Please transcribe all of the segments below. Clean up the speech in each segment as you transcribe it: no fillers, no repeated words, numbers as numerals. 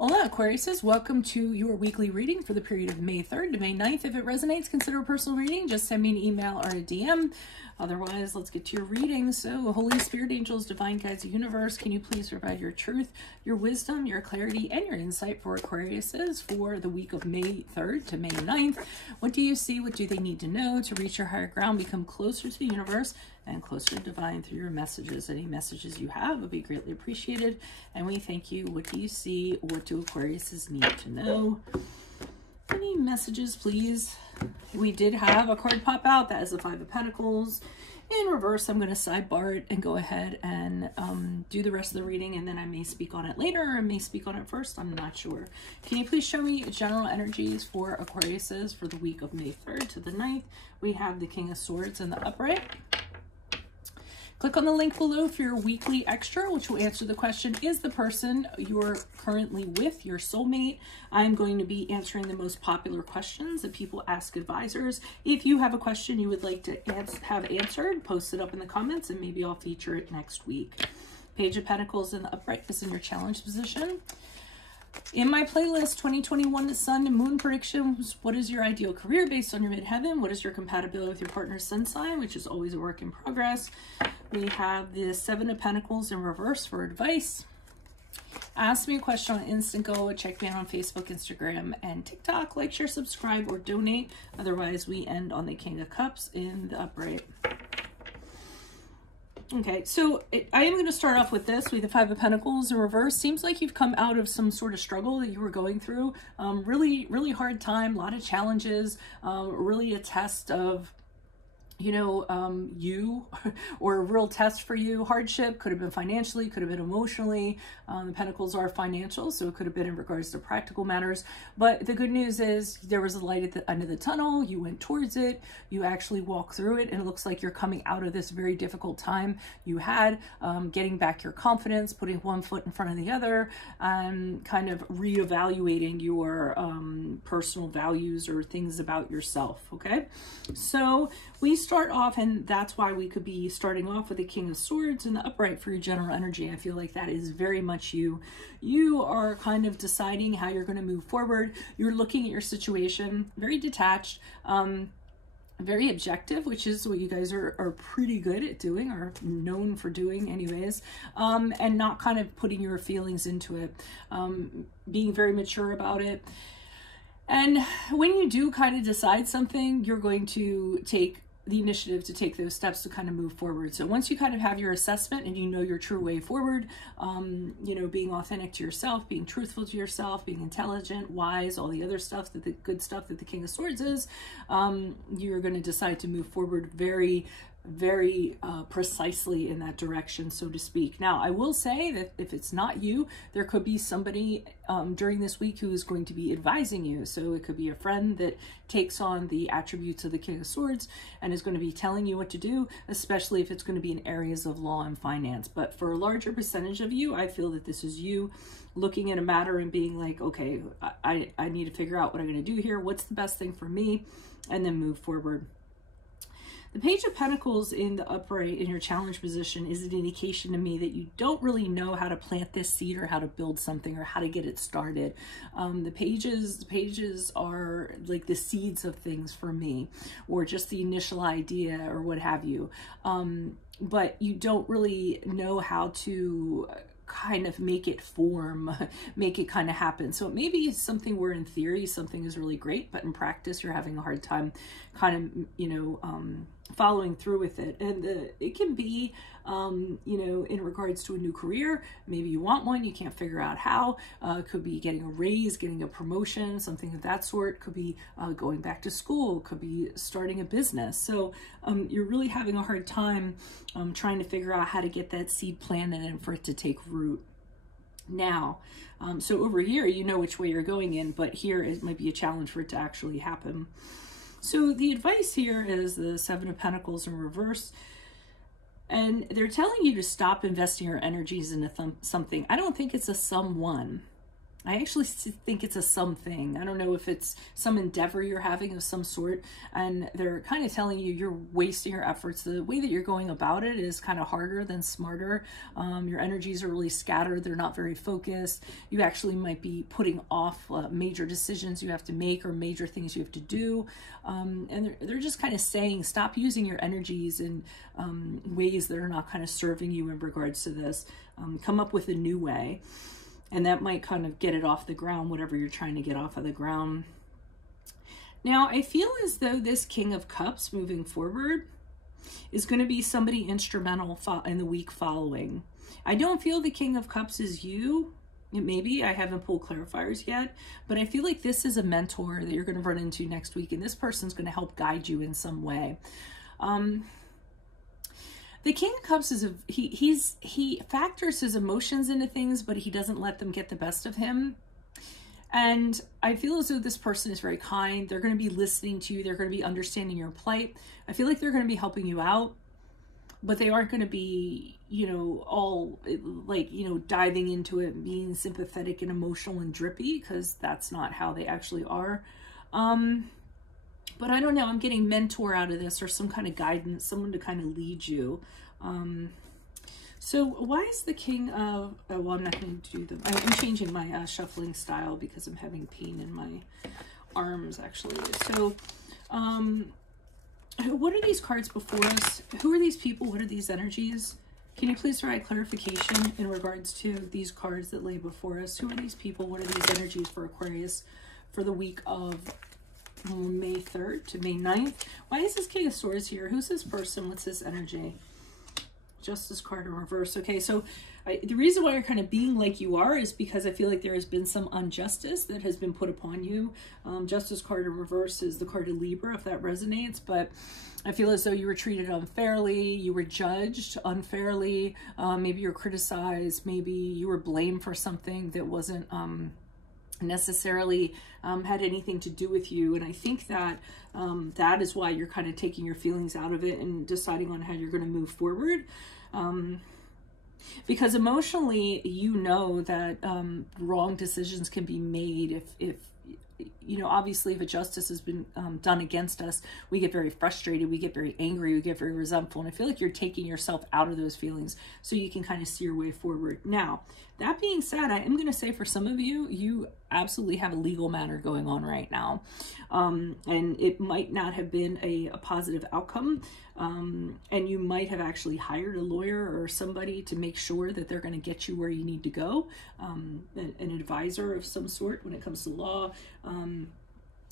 Hola, Aquariuses. Welcome to your weekly reading for the period of May 3rd to May 9th. If it resonates, consider a personal reading. Just send me an email or a DM. Otherwise, let's get to your reading. So, Holy Spirit, angels, divine guides, universe, can you please provide your truth, your wisdom, your clarity, and your insight for Aquariuses for the week of May 3rd to May 9th? What do you see? What do they need to know to reach your higher ground, become closer to the universe, and closer to divine through your messages? Any messages you have would be greatly appreciated. And we thank you. What do you see? What do Aquariuses need to know? Any messages, please? We did have a card pop out. That is the Five of Pentacles. In reverse, I'm going to sidebar it and go ahead and do the rest of the reading, and then I may speak on it later or I may speak on it first. I'm not sure. Can you please show me general energies for Aquariuses for the week of May 3rd to the 9th? We have the King of Swords in the upright. Click on the link below for your weekly extra, which will answer the question, is the person you're currently with your soulmate? I'm going to be answering the most popular questions that people ask advisors. If you have a question you would like to have answered, post it up in the comments and maybe I'll feature it next week. Page of Pentacles in the upright is in your challenge position. In my playlist, 2021 Sun and Moon predictions, what is your ideal career based on your midheaven? What is your compatibility with your partner's sun sign, which is always a work in progress? We have the Seven of Pentacles in reverse for advice. Ask me a question on Instant Go. Check me out on Facebook, Instagram, and TikTok. Like, share, subscribe, or donate. Otherwise, we end on the King of Cups in the upright. Okay, so I am going to start off with this, with the Five of Pentacles in reverse. Seems like you've come out of some sort of struggle that you were going through. Really hard time, a lot of challenges, really a test of, you know, you, or a real test for you. Hardship could have been financially, could have been emotionally. The Pentacles are financial, so it could have been in regards to practical matters. But the good news is there was a light at the end of the tunnel. You went towards it. You actually walked through it, and it looks like you're coming out of this very difficult time you had, getting back your confidence, putting one foot in front of the other, kind of reevaluating your personal values or things about yourself, okay? So we start off, and that's why we could be starting off with the King of Swords in the upright for your general energy. I feel like that is very much you. You are kind of deciding how you're going to move forward. You're looking at your situation, very detached, very objective, which is what you guys are pretty good at doing, or known for doing anyways, and not kind of putting your feelings into it, being very mature about it. And when you do kind of decide something, you're going to take the initiative to take those steps to kind of move forward. So once you kind of have your assessment and you know your true way forward, you know, being authentic to yourself, being truthful to yourself, being intelligent, wise, all the other stuff, that the good stuff that the King of Swords is, you're going to decide to move forward very precisely in that direction, so to speak. Now, I will say that if it's not you, there could be somebody during this week who is going to be advising you. So it could be a friend that takes on the attributes of the King of Swords and is going to be telling you what to do, especially if it's going to be in areas of law and finance. But for a larger percentage of you, I feel that this is you looking at a matter and being like, okay, I need to figure out what I'm going to do here. What's the best thing for me? And then move forward. The Page of Pentacles in the upright in your challenge position is an indication to me that you don't really know how to plant this seed or how to build something or how to get it started. The pages are like the seeds of things for me, or just the initial idea or what have you. But you don't really know how to kind of make it form, make it kind of happen. So it may be something where in theory something is really great, but in practice you're having a hard time kind of, you know, following through with it. And it can be, you know, in regards to a new career, maybe you want one, you can't figure out how. It could be getting a raise, getting a promotion, something of that sort. Could be going back to school, could be starting a business. So you're really having a hard time trying to figure out how to get that seed planted and for it to take root. Now, so over here, you know which way you're going in, but here it might be a challenge for it to actually happen. So the advice here is the Seven of Pentacles in reverse. And they're telling you to stop investing your energies into something. I don't think it's a someone. I actually think it's a something. I don't know if it's some endeavor you're having of some sort, and they're kind of telling you you're wasting your efforts. The way that you're going about it is kind of harder than smarter. Your energies are really scattered. They're not very focused. You actually might be putting off major decisions you have to make or major things you have to do. And they're just kind of saying, stop using your energies in ways that are not kind of serving you in regards to this. Come up with a new way. And that might kind of get it off the ground, whatever you're trying to get off of the ground. Now, I feel as though this King of Cups moving forward is going to be somebody instrumental in the week following. I don't feel the King of Cups is you. It may be. I haven't pulled clarifiers yet. But I feel like this is a mentor that you're going to run into next week. And this person's going to help guide you in some way. The King of Cups is he factors his emotions into things, but he doesn't let them get the best of him. And I feel as though this person is very kind. They're going to be listening to you. They're going to be understanding your plight. I feel like they're going to be helping you out, but they aren't going to be, you know, all like, you know, diving into it, being sympathetic and emotional and drippy, because that's not how they actually are. But I don't know, I'm getting mentor out of this, or some kind of guidance, someone to kind of lead you. So why is the King of, oh, well, I'm not going to do them. I'm changing my shuffling style because I'm having pain in my arms, actually. So what are these cards before us? Who are these people? What are these energies? Can you please provide clarification in regards to these cards that lay before us? Who are these people? What are these energies for Aquarius for the week of May 3rd to May 9th? Why is this King of Swords here? Who's this person? What's this energy? Justice card in reverse. Okay, so the reason why you're kind of being like you are is because I feel like there has been some injustice that has been put upon you. Justice card in reverse is the card of Libra, if that resonates, but I feel as though you were treated unfairly, you were judged unfairly, maybe you were criticized, maybe you were blamed for something that wasn't necessarily had anything to do with you. And I think that that is why you're kind of taking your feelings out of it and deciding on how you're going to move forward. Because emotionally, you know that wrong decisions can be made if you know, obviously if a justice has been done against us, we get very frustrated, we get very angry, we get very resentful. And I feel like you're taking yourself out of those feelings so you can kind of see your way forward. Now, that being said, I am going to say for some of you, you absolutely have a legal matter going on right now. And it might not have been a positive outcome. And you might have actually hired a lawyer or somebody to make sure that they're going to get you where you need to go. An advisor of some sort when it comes to law.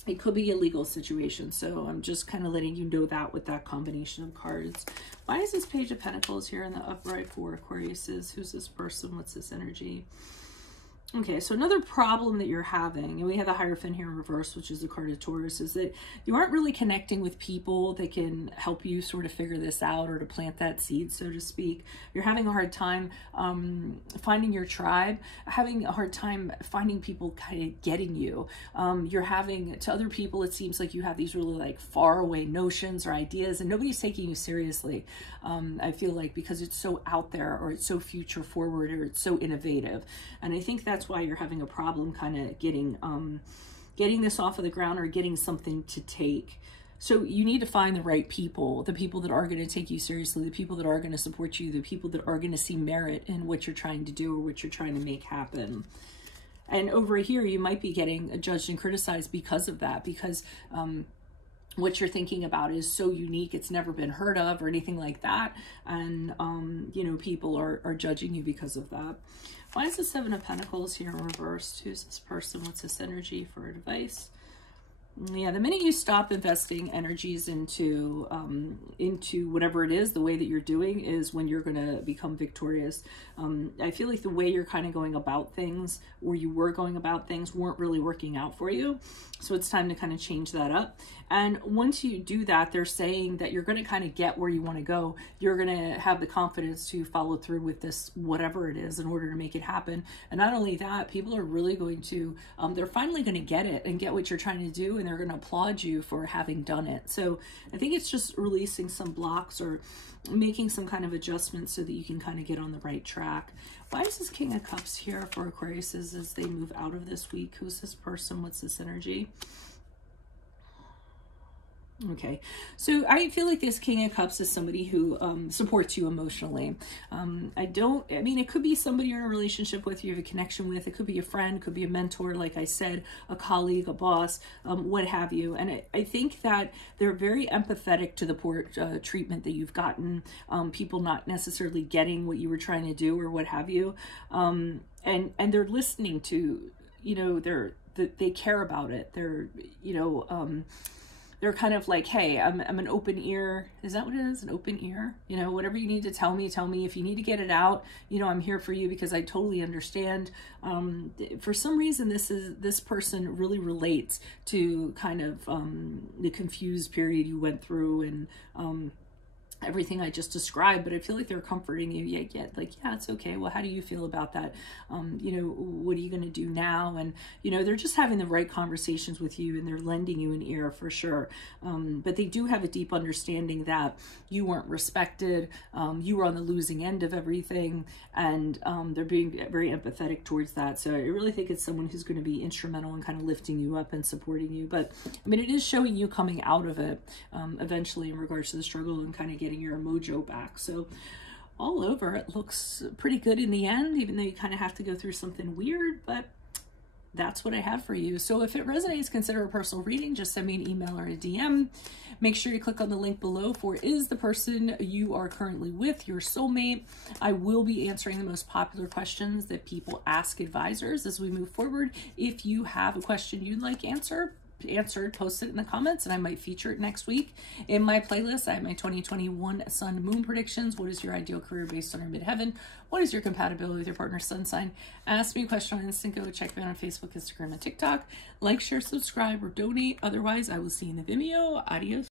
It could be a legal situation. So I'm just kind of letting you know that with that combination of cards. Why is this Page of Pentacles here in the upright for Aquariuses? Who's this person? What's this energy? Okay, so another problem that you're having, and we have the Hierophant here in reverse, which is the card of Taurus, is that you aren't really connecting with people that can help you sort of figure this out or to plant that seed, so to speak. You're having a hard time finding your tribe, having a hard time finding people kind of getting you. You're having, to other people, it seems like you have these really like far away notions or ideas, and nobody's taking you seriously. I feel like because it's so out there, or it's so future forward, or it's so innovative. And I think that's why you're having a problem kind of getting this off of the ground or getting something to take. So you need to find the right people, the people that are going to take you seriously, the people that are going to support you, the people that are going to see merit in what you're trying to do or what you're trying to make happen. And over here, you might be getting judged and criticized because of that, because what you're thinking about is so unique, it's never been heard of or anything like that. And, you know, people are judging you because of that. Why is the Seven of Pentacles here in reverse? Who's this person? What's this energy for advice? Yeah, the minute you stop investing energies into whatever it is, the way that you're doing is when you're going to become victorious. I feel like the way you're kind of going about things, or you were going about things, weren't really working out for you. So it's time to kind of change that up. And once you do that, they're saying that you're going to kind of get where you want to go. You're going to have the confidence to follow through with this, whatever it is, in order to make it happen. And not only that, people are really going to, they're finally going to get it and get what you're trying to do. And and they're going to applaud you for having done it. So I think it's just releasing some blocks or making some kind of adjustment so that you can kind of get on the right track. Why is this King of Cups here for Aquarius as they move out of this week? Who's this person? What's this energy? Okay, so I feel like this King of Cups is somebody who supports you emotionally. I mean, it could be somebody you're in a relationship with, you have a connection with. It could be a friend, could be a mentor, like I said, a colleague, a boss, what have you. And I think that they're very empathetic to the poor treatment that you've gotten, people not necessarily getting what you were trying to do or what have you. And they're listening to, you know, they care about it. They're, you know, they're kind of like, hey, I'm an open ear. Is that what it is? An open ear? You know, whatever you need to tell me, tell me. If you need to get it out, you know, I'm here for you because I totally understand. For some reason, this person really relates to kind of the confused period you went through and everything I just described, but I feel like they're comforting you. Yeah, like, yeah, it's okay. Well, how do you feel about that? You know, what are you going to do now? And, you know, they're just having the right conversations with you, and they're lending you an ear for sure. But they do have a deep understanding that you weren't respected. You were on the losing end of everything, and they're being very empathetic towards that. So I really think it's someone who's going to be instrumental in kind of lifting you up and supporting you. But I mean, it is showing you coming out of it eventually in regards to the struggle and kind of getting your mojo back. So all over, it looks pretty good in the end, even though you kind of have to go through something weird, but that's what I have for you. So if it resonates, consider a personal reading. Just send me an email or a DM. Make sure you click on the link below for is the person you are currently with your soulmate. I will be answering the most popular questions that people ask advisors as we move forward. If you have a question you'd like answered, post it in the comments and I might feature it next week. In my playlist, I have my 2021 Sun Moon predictions. What is your ideal career based on your midheaven? What is your compatibility with your partner's sun sign? Ask me a question on Instant Go. Check me out on Facebook, Instagram, and TikTok. Like, share, subscribe, or donate. Otherwise, I will see you in the Vimeo. Adios.